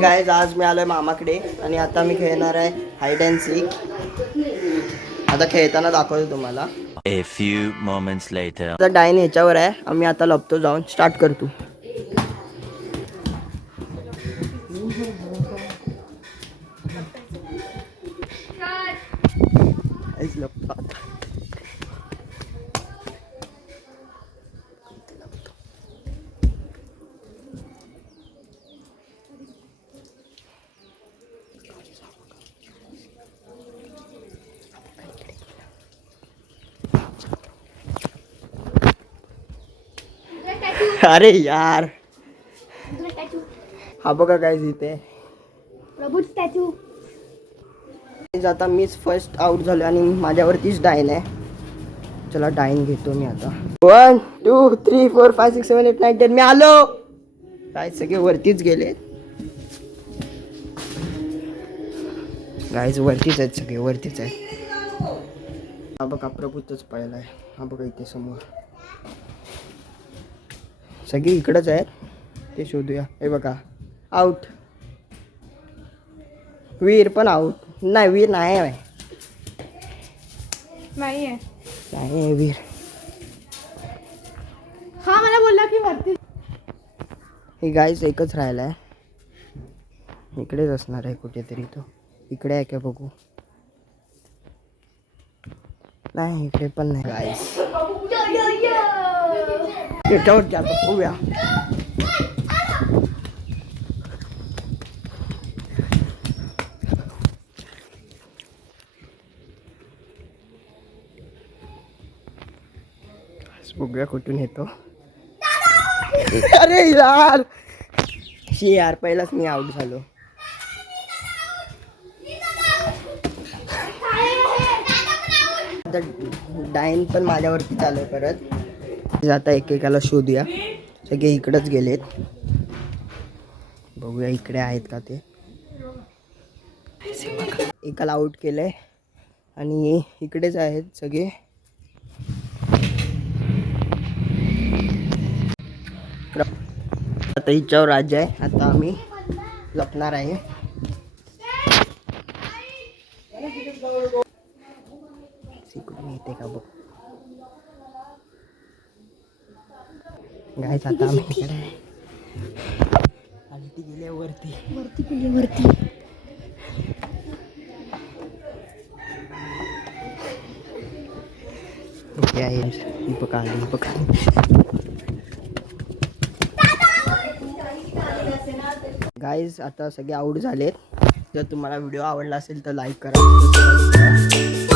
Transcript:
Guys आज मी आलोय मामाकडे आणि आता मी खेळणार आहे हाईड अँड सीक. आता खेळताना दाखवतो तुम्हाला. A few moments later. आता डाईन ह्याच्यावर आहे. आम्ही आता लपतो जाऊन स्टार्ट करतो. अरे यार हा बघा काय इथे प्रभू स्टॅच्यू. आता मीच फर्स्ट आउट झालो आणि माझ्यावरतीच डाईन आहे. चला डाईन घेतो मी आता. 1 2 3 4 5 6 7 8 9 10 मी आलो. काय सगळे वरतीच गेले गाईज, वरतीच आहेत सगळे, वरतीच आहेत. हा बघा प्रभूतच पहिला आहे. हा बघा इथे समोर सगळे इकडंच आहेत. ते शोधूया. हे बघा आउट. वीर पण आउट. नाही वीर नाही आहे. नाही वीर. हा मला बोलला की वरती. हे गाईज एकच राहिला आहे. इकडेच असणार आहे कुठेतरी तो. इकडे आहे का बघू. नाही इकडे पण नाही गाईज. याच्यावरती आता पोहूया. बघूया कुठून येतो. अरे यार यार पहिलाच मी आउट झालो. आता डाईन पण माझ्यावरती चालू आहे परत. आता एकेकाला शोधूया. सगळे इकडंच गेलेत. बघूया इकडे आहेत का ते. एकाला आउट केलंय आणि इकडेच आहेत सगळे. आता हिच्यावर राज्य आहे. आता आम्ही लपणार आहे. कुठून येते का बघ गाईस. आता आम्ही इकडे आहे आणि ती गेली वरती. वरती गेली वरती. ओके आहे. दीपक आली. दीपक गाईज आता सगळे आउट झालेत. जर तुम्हाला व्हिडिओ आवडला असेल तर लाईक करा.